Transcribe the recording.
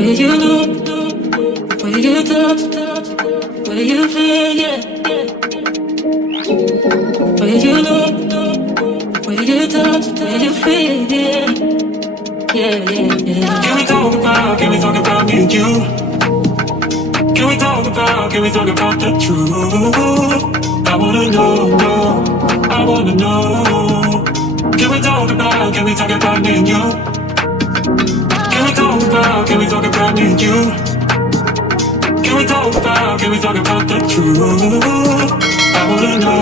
Where you look, where you touch, where you feel, yeah. Where you look, where you touch, where you feel, yeah. Yeah, yeah, yeah. Can we talk about me and you? Can we talk about the truth? I wanna know, I wanna know. Can we talk about me and you? Can we talk about me and you? Can we talk about the truth? I wanna know.